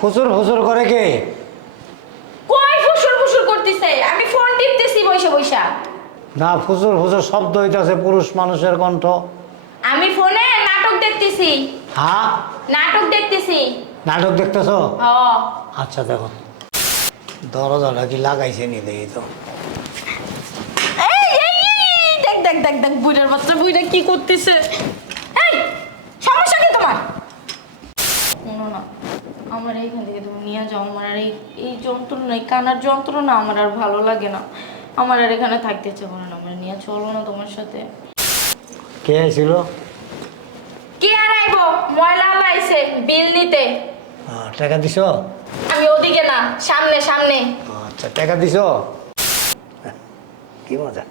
ফুচুর ফুচুর করে কে? কই ফুসুর ফুসুর করতেছে? আমি ফোন টিপতেছি বইসা বইসা। না ফুচুর ফুসুর শব্দ হইতাছে পুরুষ মানুষের কণ্ঠ। আমি ফোনে নাটক দেখতেছি। হ্যাঁ? নাটক দেখতেছি। নাটক দেখতেছো? আচ্ছা দেখো। দরজাটা কি লাগাইছে নি দেখি তো। দেখ দেখ দেখ দেখ বুড়ার বাচ্চা বুড়া কি করতেছে? এই সমস্যা কি তোমার? না। আমার এইখান থেকে তুমি নিয়ে যাও। আমার আর এই এই যন্ত্রণা এই কানার যন্ত্রণা আমার আর ভালো লাগে না। আমার আর এখানে থাকতে ইচ্ছে করে না। আমার নিয়ে চলো না তোমার সাথে। কে আইছিল? কি আর আইবো? ময়লা লাইছে বিল নিতে। টাকা দিছো? আমি ওদিকে না সামনে সামনে। আচ্ছা টাকা দিছো? কি মজা।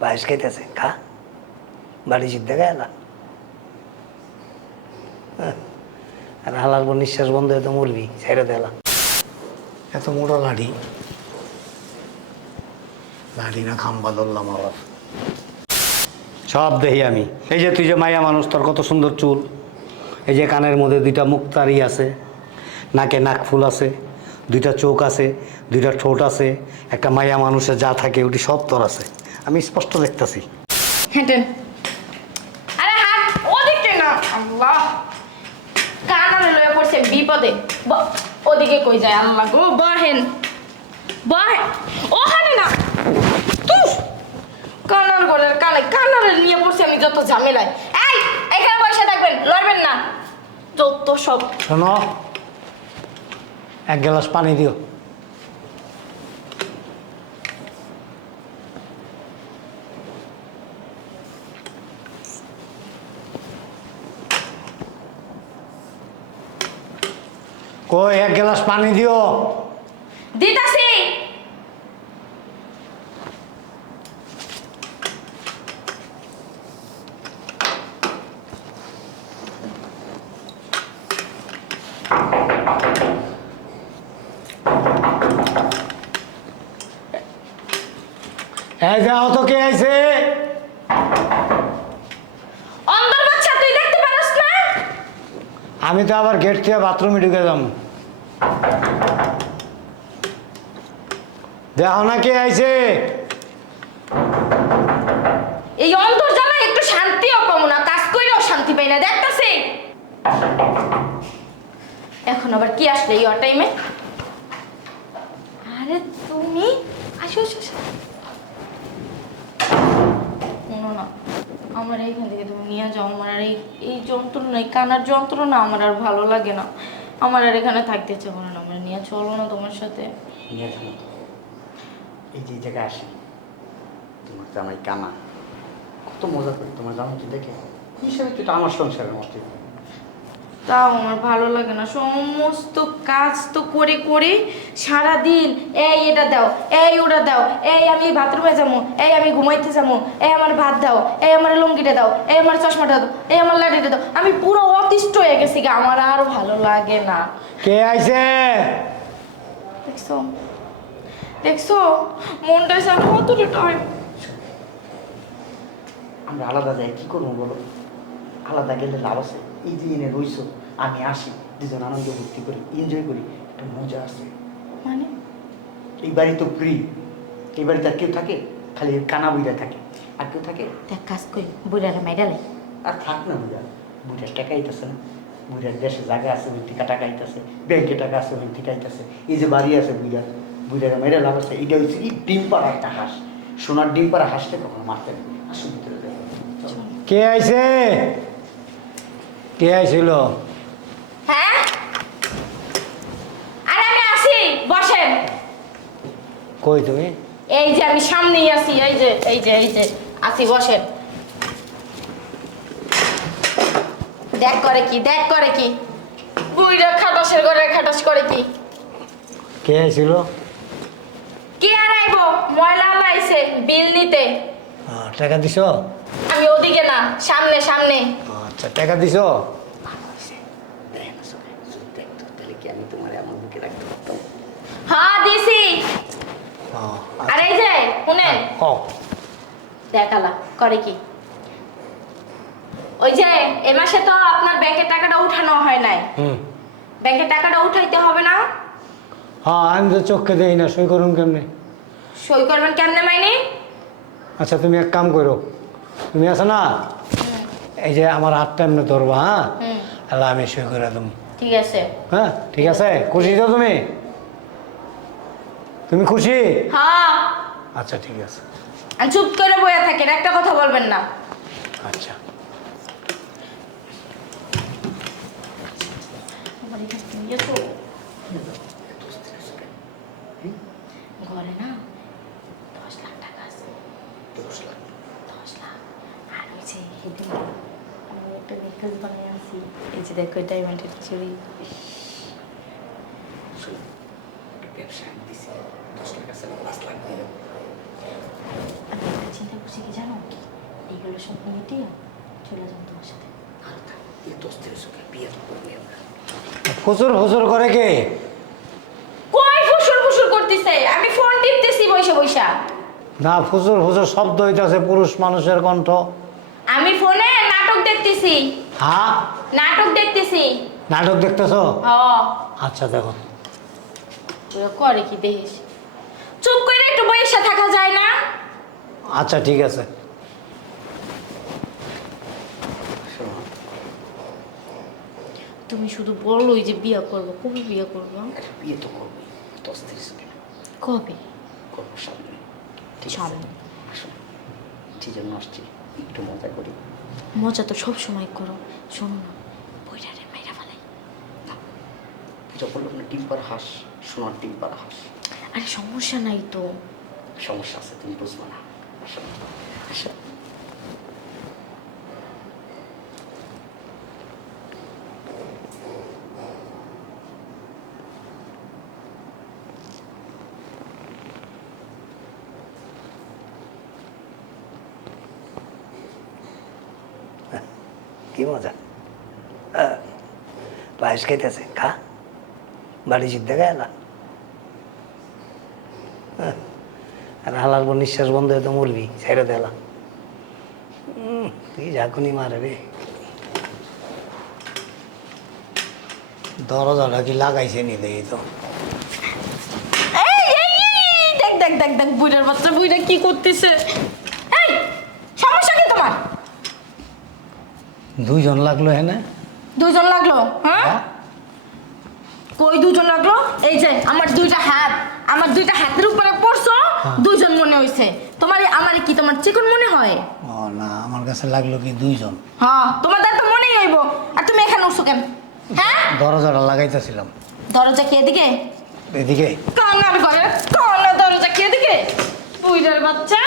পায়েস খাইতেছে খা। বাড়ি সিদ্ধা গেলা আর হালার পর নিঃশ্বাস বন্ধ হয়ে তো মরবি ছেড়ে দেলা এত মোটা লাঠি লাঠি না খাম্বা ধরলাম আবার। সব দেখি আমি। এই যে তুই যে মায়া মানুষ তোর কত সুন্দর চুল। এই যে কানের মধ্যে দুইটা মুক্তারি আছে নাকে নাক ফুল আছে দুইটা চোখ আছে দুইটা ঠোঁট আছে একটা মায়া মানুষের যা থাকে ওটি সব তোর আছে। আমি স্পষ্ট দেখতাছি। হেঁটেন আরে হাত ওদিকে না আল্লাহ কানারে লয়ে পড়ছে বিপদে ব- ওদিকে কই যায় আল্লাহ গো? বাহেন বাহেন ওখানে না। কানার ঘরের কানে কানারের নিয়ে বসে আমি যত ঝামেলায়। এই, এখানে বসে থাকবেন, লড়বেন না। যত সব শোনো, এক গ্লাস পানি দিও। কই এক গ্লাস পানি দিও। দিতাছি। এই যাও তো কে আইছে অন্দর বাচ্চা তুই দেখতে পারস না আমি তো আবার গেট থেকে বাথরুমে ঢুকে যাম দেখো না কে আইছে। এই অন্তর জানা একটু শান্তিও পাবো না কাজ কইরেও শান্তি পাই না, দেখতাছি। এখন আবার কি আসলে এই টাইমে আরে তুমি আসো আসো আসো। শোনো না আমার এইখান থেকে তুমি নিয়ে যাও, আমার আর এই এই যন্ত্রণা, এই কানার যন্ত্রণা আমার আর ভালো লাগে না। আমার আর এখানে থাকতে ইচ্ছে করে না, আমার নিয়ে চলো না তোমার সাথে। নিয়ে যাব এই যে জায়গায় আসি। তোমার জামাই কানা। কত মজা করি তোমার জামাইকে দেখে। হিসাবে তো আমার সংসারের মতো তাও আমার ভালো লাগে না। সমস্ত কাজ তো করে করে সারা দিন এই এটা দাও এই ওটা দাও এই আমি বাথরুমে যাব এই আমি ঘুমাইতে যাব এই আমার ভাত দাও এই আমার লুঙ্গিটা দাও এই আমার চশমাটা দাও এই আমার লাঠিটা দাও। আমি পুরো অতিষ্ঠ হয়ে গেছি আমার আর ভালো লাগে না। কে আইছে? দেখছ? দেখছ? মনটা সারা কতটা টাইম আমরা আলাদা যাই কি করব বলো? আলাদা গেলে লাভ আছে? এই যে এনে রইছো। আমি আসি দুজন আনন্দ ভর্তি করি এনজয় করি একটা মজা আছে। মানে? এই বাড়ি তো ফ্রি এই বাড়িতে আর কেউ থাকে? খালি কানা বুইরা থাকে। আর কেউ থাকে? দেখ কাজ কই বুড়ারা মেডালে আর থাক না বুঝা বুঝার টাকা আইতেছে না। বুঝার দেশে জায়গা আছে ওই থেকে টাকা আইতেছে ব্যাংকে টাকা আছে ওই থেকে আইতেছে। এই যে বাড়ি আছে বুঝার বুঝার মেরে লাভ আছে এটা হচ্ছে এই ডিম পাড়া একটা হাঁস। সোনার ডিম পাড়া হাঁসটা কখনো মারতে নেই আসুন ভিতরে। কে আইছে? কে আইছিল হ্যাঁ আরে আমি আসি বসেন কই তুমি? এই যে আমি সামনেই আছি এই যে এই যে এই যে আসি বসেন। দেখ করে কি দেখ করে কি। বুইরা খাটাসের ঘরে খাটাস করে কি। কে আইছিল? কি আর আইবো? ময়লা লাইছে বিল নিতে। টাকা দিছো? আমি ওদিকে না সামনে সামনে। আচ্ছা টাকা দিছো? হ্যাঁ দিছি। আর এই যে শুনেন। কও। দেখালা করে কি? ওই যে এ মাসে তো আপনার ব্যাংকের টাকাটা উঠানো হয় নাই। হুম। ব্যাংকের টাকাটা উঠাইতে হবে না? হ্যাঁ আমি তো চোখকে দেই না সই করুন কেমনে? সই করবেন কেমনে মাইনি? আচ্ছা তুমি এক কাম করো। তুমি আছো না? এই যে আমার হাতটা এমনি ধরবা হ্যাঁ? তাহলে আমি সই করে দেবো। ঠিক আছে। হ্যাঁ ঠিক আছে? খুশি তো তুমি? তুমি খুশি? হ্যাঁ। আচ্ছা ঠিক আছে। আর চুপ করে বয়ে থাকেন একটা কথা বলবেন না। আচ্ছা। ঘরে না দশ লাখ টাকা আছে। দশ লাখ? আর ওই যে আমি একটা নেকলেস বানিয়ে এই যে দেখো ডায়মন্ডের চুড়ি ব্যবসা দিছে দশ লাখ আছে পাঁচ লাখ দিল আমি একটা চিন্তা করছি কি জানো এইগুলো সব মিটিয়ে চলে যাব তোমার সাথে আর তা এই দোস্তের বিয়ে করে কে? কই ফুসুর ফুসুর করতেছে? আমি ফোন টিপতেছি না শব্দ হইতাছে পুরুষ মানুষের কণ্ঠ। আমি ফোনে নাটক দেখতেছি। হ্যাঁ? নাটক দেখতেছি। নাটক দেখতেছ? আচ্ছা দেখো। করে কি দেখিস? চুপ করে একটু বৈশা থাকা যায় না? আচ্ছা ঠিক আছে শোনো তুমি শুধু বলোই যে বিয়ে করব কবে বিয়ে করব? বিয়ে তো করবি দোস্তের সুখে কবে? করব সামনে। ঠিক সামনে। আসুন। ঠিক জন্য আসছি। একটু মজা করি। মজা তো সব সময় করো। শোনো না বইটারে মাইরা ফেলাই। পূজা করলাম না টিম্পার হাঁস সোনার টিম্পার হাঁস। আরে সমস্যা নাই তো। সমস্যা আছে তুমি বুঝব না। আসো কি মজা? পায়েস খাইতেছে, খা। বাড়ি সিদ্ধে গেলা আর হালার পর নিঃশ্বাস বন্ধ হয়ে তো মরবি ছেড়ে দেলা তুই ঝাঁকুনি মারে রে। দরজাটা কি লাগাইছে নি দেখি তো? দেখ দেখ দেখ দেখ বুইটার বাচ্চা বুইটা কি করতেছে এই সমস্যা কি তোমার দুইজন লাগল হ্যাঁ দুইজন লাগল হ্যাঁ? কই দুজন লাগল? এই যে আমার দুইটা হাত আমার দুইটা হাতের উপরে পড়ছো দুইজন মনে হইছে। তোমার আমার কি তোমার চিকন মনে হয়? ও না আমার কাছে লাগল কি দুইজন। হ্যাঁ তোমার তো মনেই হইব। আর তুমি এখানে উঠছো কেন? হ্যাঁ? দরজাটা লাগাইতেছিলাম। দরজা কে দিকে এদিকে। কান্না আমি করে কান্না দরজা কে দিকে বুইটার বাচ্চা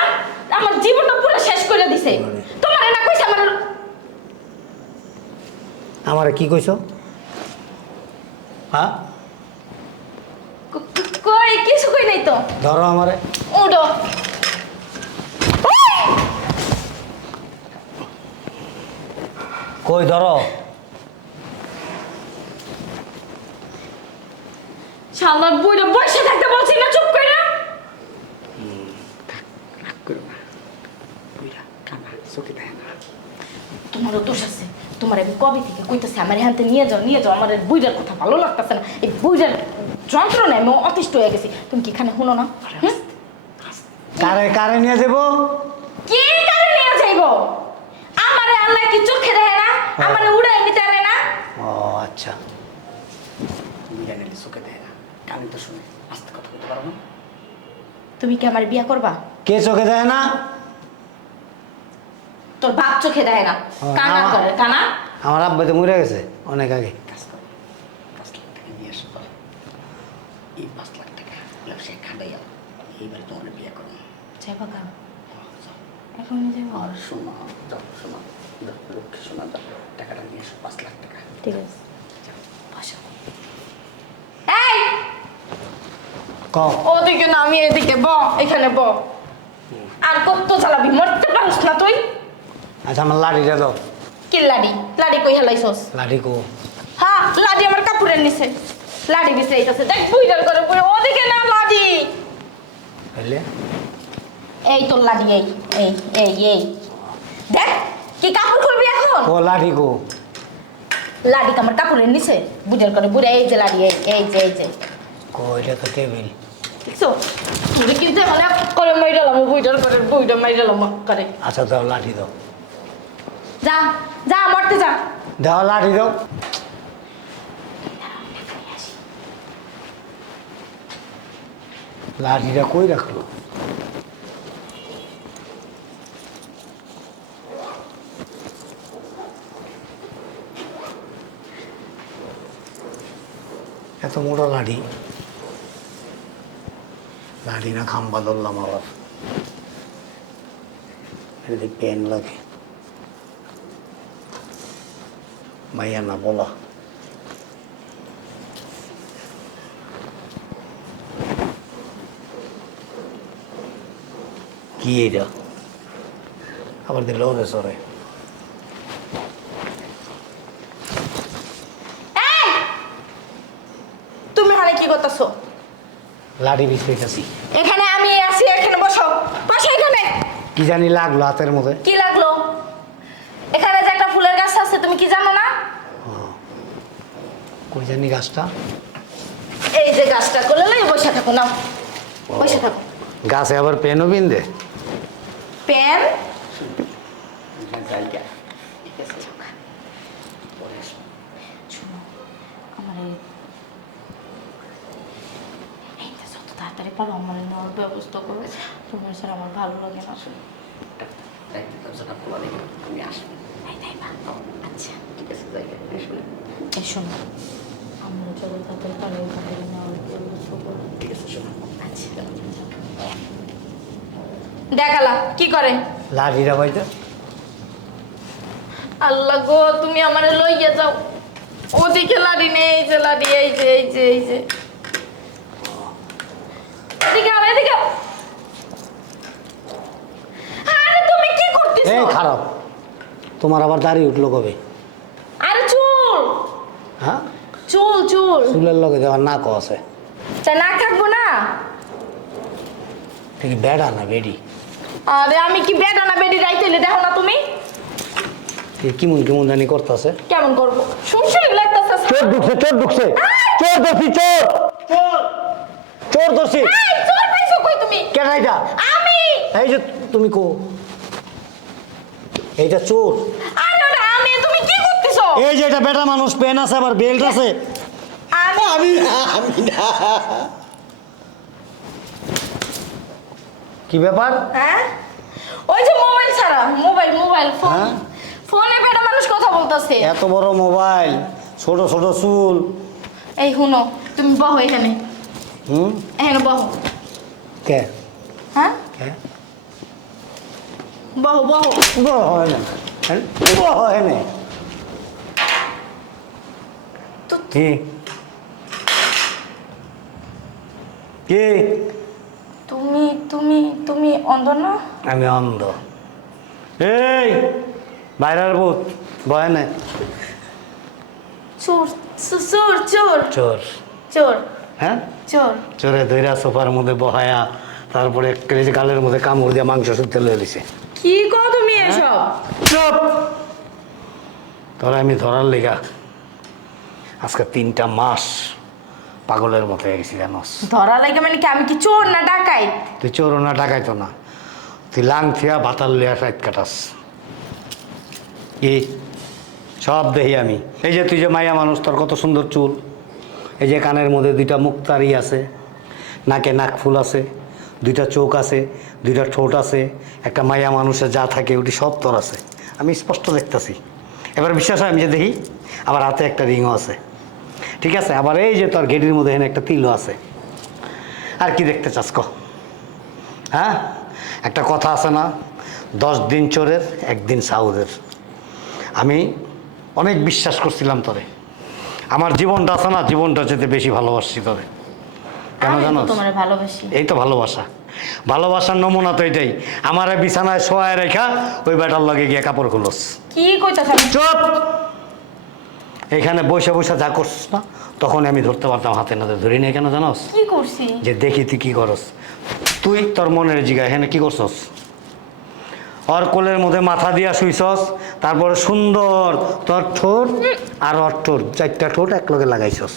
আমার জীবনটা পুরো শেষ করে দিছে। তোমার না কইছে আমার আমারে কি কইছো? হ্যাঁ? কই? কিছু কই নাই তো। ধরো আমারে। উডো কই ধরো? শালার বুইটা বসে থাকতে বলছি না চুপ করে রাগ করো না বুঝলা কানা চোখে দেয় না তোমারও দোষ আছে তোমার আমি কবে থেকে কইতেছি আমার এখানতে নিয়ে যাও নিয়ে যাও আমার বুইটার কথা ভালো লাগতেছে না। এই বুইটার যন্ত্রণায় আমি অতিষ্ঠ হয়ে গেছি। তুমি কি এখানে শুনো না? কারে কারে নিয়ে যাব? কি কারে নিয়ে যাইব? আমারে আল্লাহ কি চোখে দেয় না? আমারে উড়াই নিতে পারে না? ও আচ্ছা। বুঝা নিলে চোখে দেয় না। কানে তো শুনে। আস্তে কথা বলতে পারো না। তুমি কি আমার বিয়া করবা? কে চোখে দেয় না? তোর বাপ চোখে দেয় না। কানা করে কানা। আমার আব্বা তো মরে গেছে অনেক আগে। এই পাঁচ লাখ টাকা ব্যবসায় খাটাইয়া এইবার তোমার বিয়ে করো যাইবা কেন এখন নিয়ে আর শোনো যাও শোনো। যাও লক্ষ্মী শোনা যাও। টাকাটা নিয়ে এসো পাঁচ লাখ টাকা। ঠিক আছে। বসো। এই! ক ওদিকে না আমি এদিকে ব এখানে ব। আর কত চালাবি মরতে পারিস না তুই। আচ্ছা আমার লাঠিটা দাও। কি লাডি? লাডি কই হেলাইছস লাঠি কো। হ্যাঁ লাডি আমার কাপড়ের নিচে। লাডি দিছে এইটাছে দেখ বুইটার করে পুরো ওদিকে না লাডি। হইলে এই তোর লাডি এই এই এই এই। দেখ কি কাপড় খুলবি এখন? ও লাঠি গো লাডি আমার কাপড়ের নিচে। বুঝার করে বুড়া এই যে লাডি এই এই যে এই যে। কো এটা তো টেবিল। দেখছ? কিনতে মানে করে মাইরালাম বুইটার করে বুইটা মাইরালাম করে। আচ্ছা দাও লাঠি দাও। যা যা, মরতে যা। দাও লাঠি দাও। লাঠিটা কই রাখল? এত মোটা লাঠি। লাঠি না, খাম্বা ধরলাম আবার। এটা পেন লাগে। মাইয়া না বলা কি এটা আবার দিল ওরে সরে তুমি হারে কি করতেছো? লাঠি বিছাইতেছি এখানে আমি আছি এখানে বসো। বসো এখানে। কি জানি লাগল হাতের মধ্যে। কি লাগল এখানে যে একটা ফুলের গাছ আছে তুমি কি জানো না জানি গাছটা? এই যে গাছটা করলে লাই বসে থাকো নাও। বসে থাকো। গাছে আবার পেনও বিন্দে পেন? তাড়াতাড়ি পারো আমার নেওয়ার ব্যবস্থা করবে। তোমার স্যার আমার ভালো লাগে না। বা আচ্ছা। ঠিক আছে এই শোনো। আমার দেখালা কি করে? লাঠিটা পাইতে। আল্লাহ গো তুমি আমারে লইয়া যাও। ওদিকে নেই এই যে লাড়ি এই যে এই যে এই যে। এদিকে আও, এদিকে আরে তুমি কি করতেছো? এই খারাপ। তোমার আবার দাড়ি উঠল কবে? আরে চুল! হ্যাঁ? চুল চুল। চুলের লগে দেওয়ার নাকও আছে। তা না থাকব না? ঠিক বেড়া না বেডি? আরে আমি কি বেডা না বেডি রাইতেলে দেখো না তুমি। কেমন কেমন জানি করতেছে। কেমন করব? শুনশুনি লাগতেছে। চোর ঢুকছে চোর ঢুকছে। চোর ধরছি চোর। চোর। চোর ধরছি। এই চোর পাইছো কই তুমি? কেন এটা আমি! এই যে তুমি কো। এইটা চোর আরে ওটা আমি তুমি কি করতেছো এই যে এটা বেটা মানুষ পেন আছে আবার বেল্ট আছে। আমি আমি না আমি না। কি ব্যাপার? হ্যাঁ? ওই যে মোবাইল ছাড়া মোবাইল মোবাইল ফোন। হ্যাঁ? ফোনে বেটা মানুষ কথা বলতেছে। এত বড় মোবাইল ছোট ছোট চুল। এই শুনো তুমি বহো এখানে। হুম? এখানে বহো। কে? হ্যাঁ? কে? বহো বহো। হয় না হ্যাঁ? হয় না তো- কি? কি? তুমি তুমি তুমি অন্ধ না? আমি অন্ধ। এই বাইরের ভূত ভয় নেই। চোর চোর চোর। চোর। চোর। হ্যাঁ? চোর। চোরে ধৈরা সোফার মধ্যে বহায়া তারপরে কেজি গালের মধ্যে কামড় দিয়ে মাংস শুদ্ধ লয়ে দিছে। কি কো তুমি এসব? চুপ! তোরা আমি ধরার লেগা আজকে তিনটা মাস পাগলের মতো হয়ে গেছি জানোস। ধরা লাগে মানে কি আমি কি চোর না ডাকাই? তুই চোর না ডাকাইতো না। তুই লাং থিয়া বাতাল লিয়া সাইড কাটাস। কি সব দেখি আমি। এই যে তুই যে মায়া মানুষ তোর কত সুন্দর চুল। এই যে কানের মধ্যে দুইটা মুক্তারি আছে নাকে নাক ফুল আছে দুইটা চোখ আছে দুইটা ঠোঁট আছে একটা মায়া মানুষের যা থাকে ওটি সব তোর আছে। আমি স্পষ্ট দেখতেছি। এবার বিশ্বাস হয় আমি যে দেখি আবার হাতে একটা রিংও আছে। ঠিক আছে? আবার এই যে তোর গেটির মধ্যে এখানে একটা তিলও আছে। আর কি দেখতে চাস ক? হ্যাঁ? একটা কথা আছে না দশ দিন চোরের একদিন সাউদের। আমি অনেক বিশ্বাস করছিলাম তোরে। আমার জীবনটা আছে না জীবনটা যেতে বেশি ভালোবাসছি তোরে। কেন জানো এই তো ভালোবাসা। ভালোবাসার নমুনা তো এটাই। আমার বিছানায় শোয়ায় রেখা ওই বেটার লগে গিয়ে কাপড় খুলোস। কি কইতাছ? চুপ! এখানে বসে বসে যা করছিস না তখন আমি ধরতে পারতাম হাতে নাতে ধরি না কেন জানোস? কি করছি? যে দেখি তুই কি করস। তুই তোর মনের জিগা এখানে কি করছস? ওর কোলের মধ্যে মাথা দিয়া শুইছস তারপরে সুন্দর তোর ঠোঁট আর ওর ঠোঁট চারটা ঠোঁট এক লগে লাগাইছস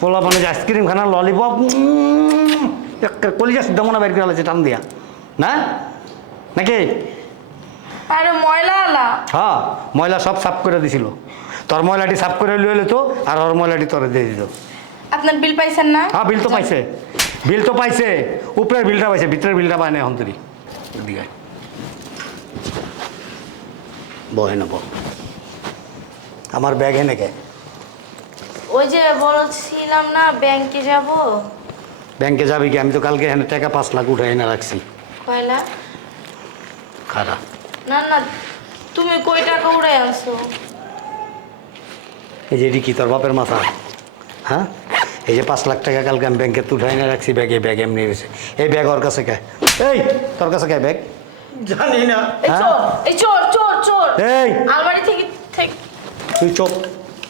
পোলা মানে আইসক্রিম খানা ললিপপ কলিজা সিদ্ধ মনে বের করে টান দিয়া। না? নাকি? আরে ময়লা আলা। হ্যাঁ ময়লা সব সাফ করে দিছিল। তোর ময়লাটি সাফ করে লুয়ে তো আর ওর ময়লাটি তোরে দিয়ে দিত। আপনার বিল পাইছেন না? হ্যাঁ বিল তো পাইছে। বিল তো পাইছে। উপরের বিলটা পাইছে ভিতরের বিলটা পায় না এখন তুই। এদিকে বহে নেব আমার ব্যাগ এনে কে? ওই যে বলছিলাম না ব্যাংকে যাব। ব্যাংকে যাবি কি? আমি তো কালকে এখানে টাকা পাঁচ লাখ উঠে এনে রাখছি। কয়লা খারাপ। না না তুমি কই টাকা উড়ে আনছো এই যে এটি কি তোর বাপের মাথা হ্যাঁ? এই যে পাঁচ লাখ টাকা কালকে আমি ব্যাংকে তুলে এনে রাখছি ব্যাগে ব্যাগ এমনি রয়েছে। এই ব্যাগ ওর কাছে কে? এই তোর কাছে কে ব্যাগ? জানি না। এই হ্যাঁ? চোর এই চোর চোর চোর। এই। আলমারি থেকে থেকে তুই চোখ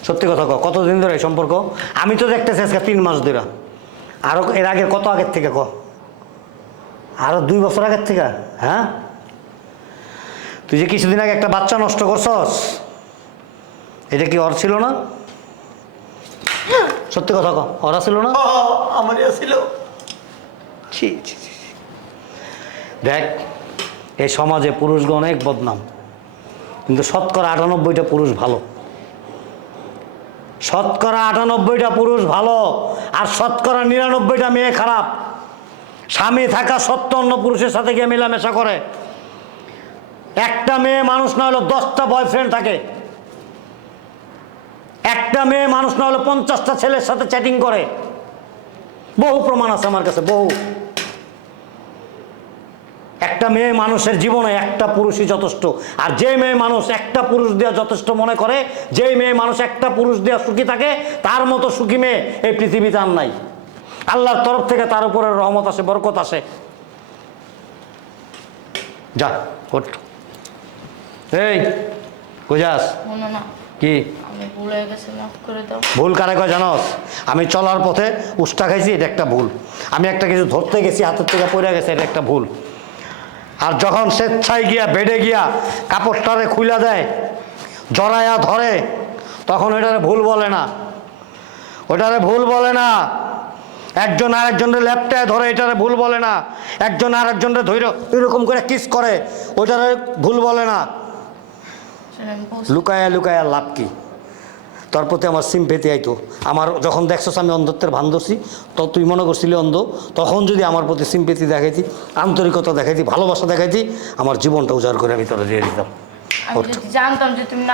সত্যি কথা ক কতদিন ধরে এই সম্পর্ক? আমি তো দেখতেছি আজকে তিন মাস ধরে। আরও এর আগে কত আগের থেকে ক? আরও দুই বছর আগের থেকে হ্যাঁ? তুই যে কিছুদিন আগে একটা বাচ্চা নষ্ট করছস এটা কি ওর ছিল না? সত্যি কথা ক ওরা ছিল না? আমার ছিল। ছি। দেখ এই সমাজে পুরুষগণ অনেক বদনাম কিন্তু শতকরা আটানব্বইটা পুরুষ ভালো। শতকরা আটানব্বইটা পুরুষ ভালো আর শতকরা নিরানব্বইটা মেয়ে খারাপ। স্বামী থাকা সত্ত্বেও অন্য পুরুষের সাথে গিয়ে মেলামেশা করে। একটা মেয়ে মানুষ না হলো দশটা বয়ফ্রেন্ড থাকে। একটা মেয়ে মানুষ না হলো পঞ্চাশটা ছেলের সাথে চ্যাটিং করে। বহু প্রমাণ আছে আমার কাছে, বহু। একটা মেয়ে মানুষের জীবনে একটা পুরুষই যথেষ্ট। আর যে মেয়ে মানুষ একটা পুরুষ দেওয়া যথেষ্ট মনে করে যে মেয়ে মানুষ একটা পুরুষ দেওয়া সুখী থাকে, তার মতো সুখী মেয়ে এই পৃথিবীতে আর নাই। আল্লাহর তরফ থেকে তার উপরে রহমত আসে, বরকত আসে। যা এই কোজাস মনে না কি? আমি ভুলে গেছি মাফ করে দাও। ভুল কারে কয় জানস? আমি চলার পথে উষ্টা খাইছি এটা একটা ভুল। আমি একটা কিছু ধরতে গেছি হাতের থেকে পড়ে গেছে এটা একটা ভুল। আর যখন স্বেচ্ছায় গিয়া বেডে গিয়া কাপড়টারে খুলে দেয় জড়ায়া ধরে তখন ওইটারে ভুল বলে না। ওইটারে ভুল বলে না। একজন আরেকজনের ল্যাপটায় ধরে এটারে ভুল বলে না। একজন আরেকজনের ধৈর্য এরকম করে কিস করে ওইটারে ভুল বলে না। লুকায়া লুকায়া লাভ কি? তোর প্রতি আমার সিম্পেতি আইতো। আমার যখন দেখছস আমি অন্ধত্বের ভান ধরছি তো তুই মনে করছিলি অন্ধ। তখন যদি আমার প্রতি সিম্পেতি দেখাইতি আন্তরিকতা দেখাইতি ভালোবাসা দেখাইতি আমার জীবনটা উজাড় করে আমি তোরা দিয়ে দিতাম। জানতাম যে তুমি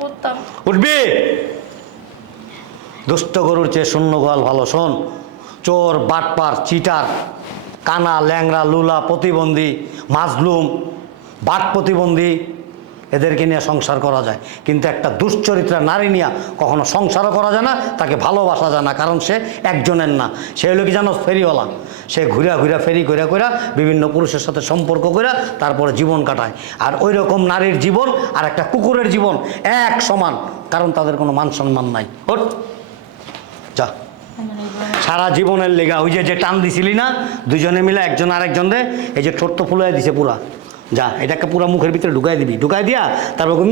করতাম। উঠবি! দুষ্ট গরুর চেয়ে শূন্য গোয়াল ভালো শোন। চোর বাটপার চিটার কানা ল্যাংরা লুলা প্রতিবন্ধী মাজলুম বাট প্রতিবন্ধী এদেরকে নিয়ে সংসার করা যায়। কিন্তু একটা দুশ্চরিত্রা নারী নিয়ে কখনো সংসারও করা যায় না, তাকে ভালোবাসা যায় না, কারণ সে একজনের না। সে হলো কি জানো, ফেরিওয়ালা। সে ঘুরা ঘুরা ফেরি করে করে বিভিন্ন পুরুষের সাথে সম্পর্ক করে তারপরে জীবন কাটায়। আর ওই রকম নারীর জীবন আর একটা কুকুরের জীবন এক সমান, কারণ তাদের কোনো মান সম্মান নাই। ওঠ। যা। সারা জীবনের লেগা, ওই যে যে টান দিছিলি না, দুজনে মিলে একজন আরেকজন দে, এই যে ঠোঁট তো ফুলাই দিছে পুরা। যা, এটাকে পুরা মুখের ভিতরে ঢুকাই দিবি। ঢুকাই দিয়া তারপর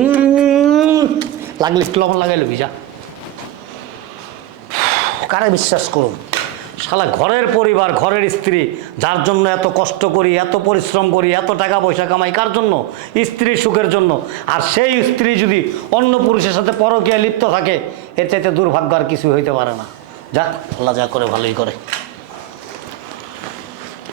লাগলে লবণ লাগাই লবি, যা। কারে বিশ্বাস করুন শালা ঘরের পরিবার, ঘরের স্ত্রী, যার জন্য এত কষ্ট করি, এত পরিশ্রম করি, এত টাকা পয়সা কামাই, কার জন্য? স্ত্রীর সুখের জন্য। আর সেই স্ত্রী যদি অন্য পুরুষের সাথে পরকীয়া লিপ্ত থাকে, এর চাইতে দুর্ভাগ্য আর কিছু হইতে পারে না। যা, আল্লাহ যা করে ভালোই করে।